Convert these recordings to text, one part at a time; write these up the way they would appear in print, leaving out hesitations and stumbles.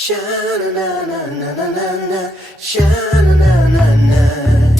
Sha-na-na-na-na-na-na-na, sha-na-na-na-na.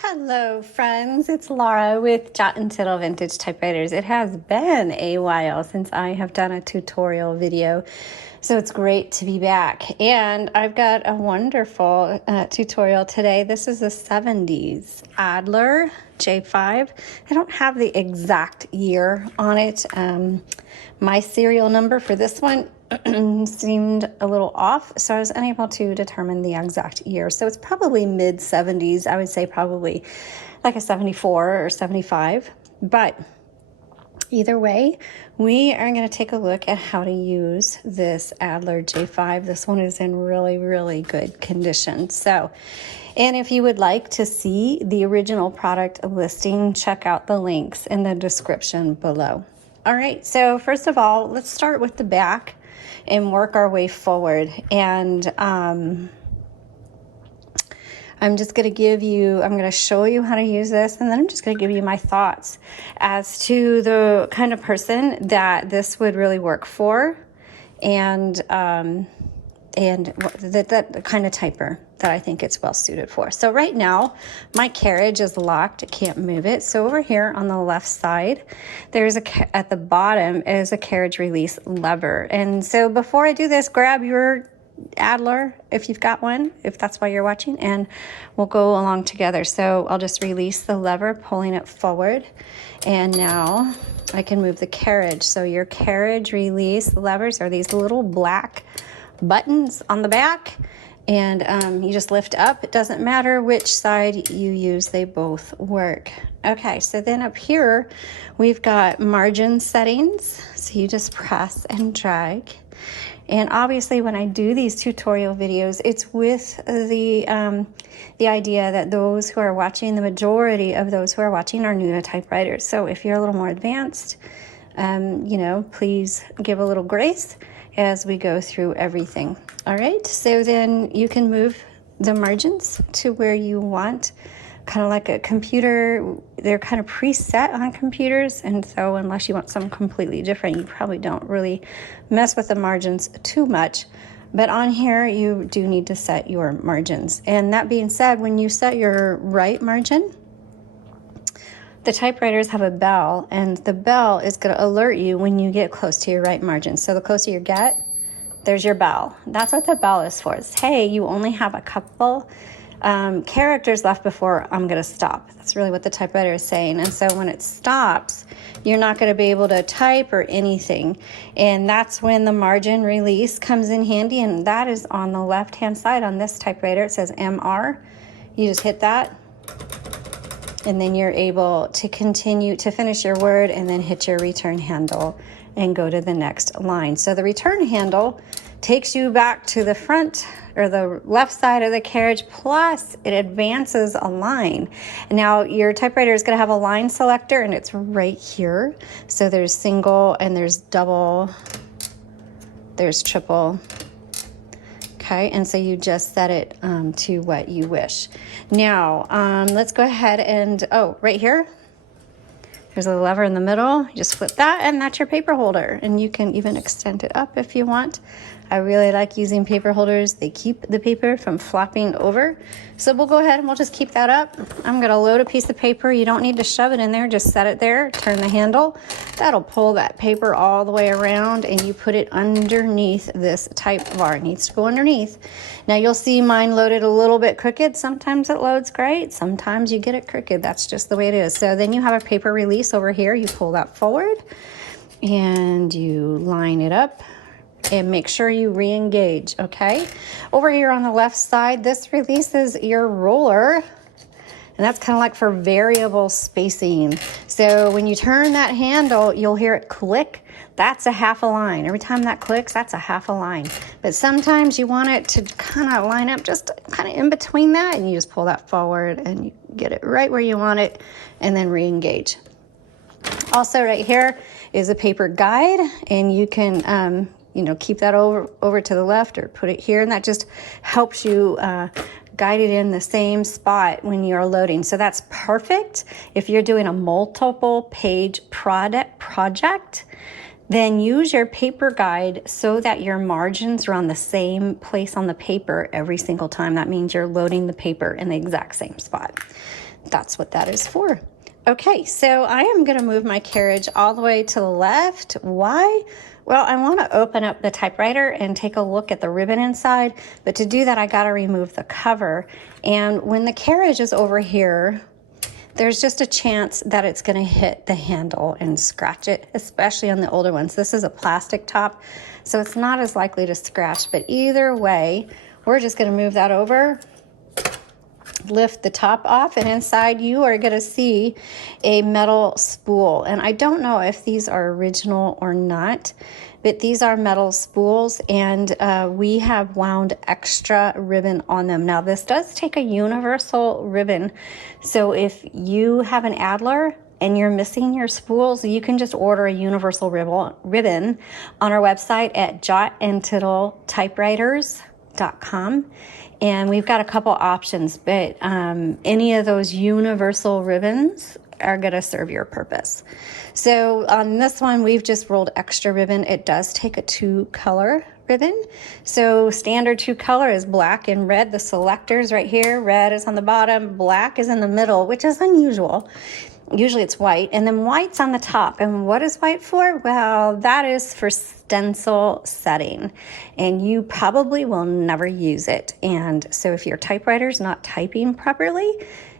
Hello friends, it's Laura with Jot and Tittle Vintage Typewriters. It has been a while since I have done a tutorial video, so it's great to be back. And I've got a wonderful tutorial today. This is a 70s Adler J5. I don't have the exact year on it. My serial number for this one seemed a little off, so I was unable to determine the exact year. So it's probably mid 70s. I would say probably like a 74 or 75. But either way, we are going to take a look at how to use this Adler J5. This one is in really, really good condition. So, and if you would like to see the original product listing, check out the links in the description below. All right, so first of all, let's start with the back and work our way forward. And I'm just going to show you how to use this, and then I'm just going to give you my thoughts as to the kind of person that this would really work for, and the kind of typer that I think it's well suited for. So right now, my Carriage is locked. I can't move it. So over here on the left side, there's at the bottom is a Carriage release lever. And so before I do this, grab your Adler if you've got one, if that's why you're watching, and we'll go along together. So I'll just release the lever, pulling it forward, and now I can move the Carriage. So your Carriage release levers are these little black buttons on the back, and you just lift up. It doesn't matter which side you use, they both work. Okay, so then up here we've got margin settings, so you just press and drag. And obviously when I do these tutorial videos, it's with the idea that those who are watching, the majority of those who are watching are new to typewriters. So if you're a little more advanced, please give a little grace as we go through everything. All right, so then you can move the margins to where you want, kind of like a computer. They're kind of preset on computers, and so unless you want something completely different, you probably don't really mess with the margins too much. But on here, you do need to set your margins. And that being said, when you set your right margin, the typewriters have a bell, and the bell is going to alert you when you get close to your right margin. So the closer you get, there's your bell. That's what the bell is for. It's, hey, you only have a couple characters left before I'm going to stop. That's really what the typewriter is saying. And so when it stops, you're not going to be able to type or anything. And that's when the margin release comes in handy, and that is on the left-hand side on this typewriter. It says MR. You just hit that, and then you're able to continue to finish your word and then hit your return handle and go to the next line. So the return handle takes you back to the front or the left side of the Carriage, plus it advances a line. Now your typewriter is going to have a line selector, and it's right here. So there's single and there's double, there's triple. Okay, and so you just set it to what you wish. Now, let's go ahead and, right here, there's a lever in the middle. You just flip that, and that's your paper holder. And you can even extend it up if you want. I really like using paper holders. They keep the paper from flopping over. So we'll go ahead and we'll just keep that up. I'm gonna load a piece of paper. You don't need to shove it in there, just set it there, turn the handle. That'll pull that paper all the way around, and you put it underneath this type bar. It needs to go underneath. Now you'll see mine loaded a little bit crooked. Sometimes it loads great, sometimes you get it crooked. That's just the way it is. So then you have a paper release over here. You pull that forward and you line it up. And make sure you re-engage, okay? Over here on the left side, this releases your roller, and that's kind of like for variable spacing. So when you turn that handle, you'll hear it click. That's a half a line. Every time that clicks, that's a half a line. But sometimes you want it to kind of line up just kind of in between that, and you just pull that forward and you get it right where you want it, and then re-engage. Also right here is a paper guide, and you can you know, keep that over to the left or put it here, and that just helps you guide it in the same spot when you're loading. So that's perfect if you're doing a multiple page project. Then use your paper guide so that your margins are on the same place on the paper every single time. That means you're loading the paper in the exact same spot. That's what that is for. Okay, so I am going to move my carriage all the way to the left. Why? Well, I want to open up the typewriter and take a look at the ribbon inside, but to do that, I got to remove the cover. And when the carriage is over here, there's just a chance that it's going to hit the handle and scratch it, especially on the older ones. This is a plastic top, so it's not as likely to scratch, but either way, we're just going to move that over, lift the top off, and inside you are going to see a metal spool. And I don't know if these are original or not, but these are metal spools, and we have wound extra ribbon on them. Now, this does take a universal ribbon, so if you have an Adler and you're missing your spools, you can just order a universal ribbon on our website at jotandtittletypewriters.com. And we've got a couple options, but any of those universal ribbons are going to serve your purpose. So on this one, we've just rolled extra ribbon. It does take a 2-color ribbon. So standard 2-color is black and red. The selectors right here, red is on the bottom, black is in the middle, which is unusual. Usually it's white, and then white's on the top. And what is white for? Well, that is for stencil setting, and you probably will never use it. And so if your typewriter's not typing properly,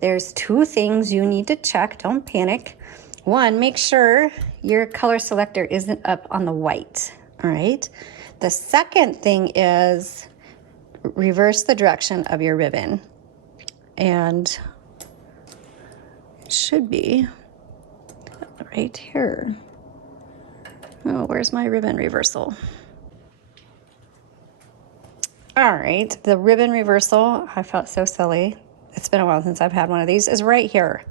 there's 2 things you need to check. Don't panic. 1, make sure your color selector isn't up on the white, all right? The second thing is reverse the direction of your ribbon, and it should be right here. Oh, where's my ribbon reversal? All right, the ribbon reversal, I felt so silly. It's been a while since I've had one of these, is right here.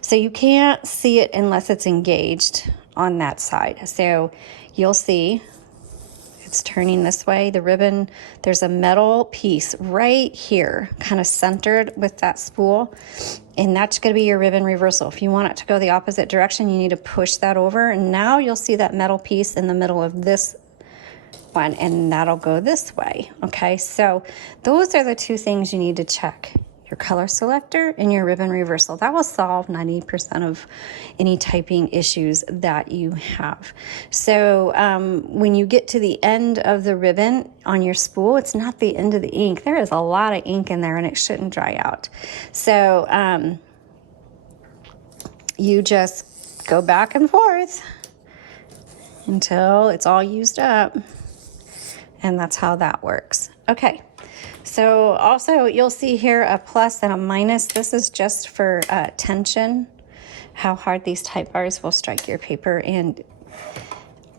So you can't see it unless it's engaged on that side. So you'll see it's turning this way. The ribbon, there's a metal piece right here, kind of centered with that spool, and that's going to be your ribbon reversal. If you want it to go the opposite direction, you need to push that over, and now you'll see that metal piece in the middle of this one, and that'll go this way. Okay, so those are the 2 things you need to check: your color selector and your ribbon reversal. That will solve 90% of any typing issues that you have. So when you get to the end of the ribbon on your spool, it's not the end of the ink. There is a lot of ink in there, and it shouldn't dry out. So you just go back and forth until it's all used up, and that's how that works. Okay. So also you'll see here a plus and a minus. This is just for tension, how hard these type bars will strike your paper. And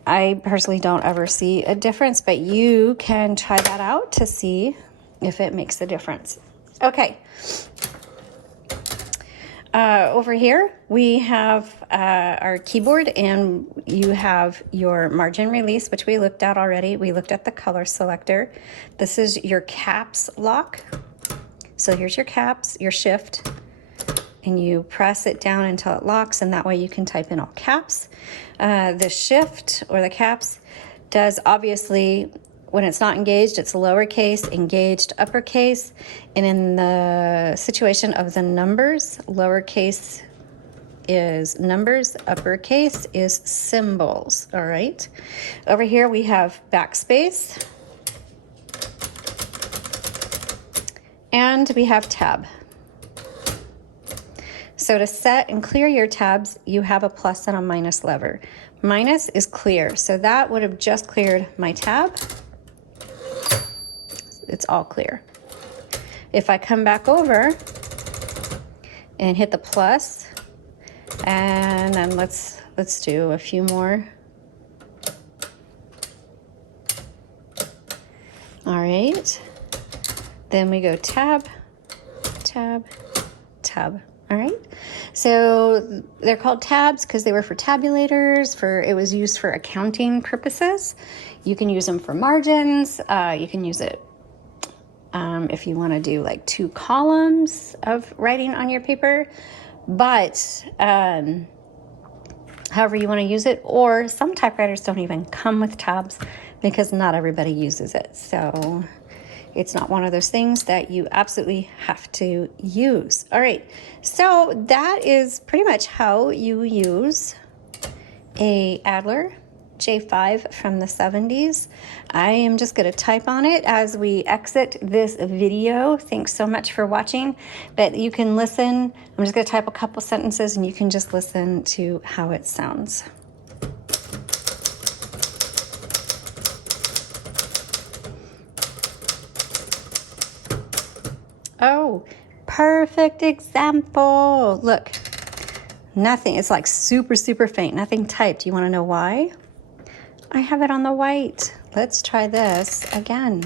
I personally don't ever see a difference, but you can try that out to see if it makes a difference. Okay. Over here, we have our keyboard, and you have your margin release, which we looked at already. We looked at the color selector. This is your caps lock. So here's your caps, your shift, and you press it down until it locks, and that way you can type in all caps. The shift or the caps does, obviously, when it's not engaged, it's lowercase, engaged, uppercase. And in the situation of the numbers, lowercase is numbers, uppercase is symbols, all right? Over here we have backspace, and we have tab. So to set and clear your tabs, you have a plus and a minus lever. Minus is clear, so that would have just cleared my tab. It's all clear. If I come back over and hit the plus, and then let's do a few more. All right. Then we go tab, tab, tab. All right, so they're called tabs because they were for tabulators. It was used for accounting purposes. You can use them for margins. You can use it if you want to do like 2 columns of writing on your paper, but however you want to use it. Or some typewriters don't even come with tabs because not everybody uses it. So it's not one of those things that you absolutely have to use. All right, so that is pretty much how you use a Adler J5 from the 70s. I am just going to type on it as we exit this video. Thanks so much for watching, but you can listen. I'm just going to type a couple sentences and you can just listen to how it sounds. Oh, perfect example. Look, nothing. It's like super, super faint. Nothing typed. You want to know why? I have it on the white. Let's try this again.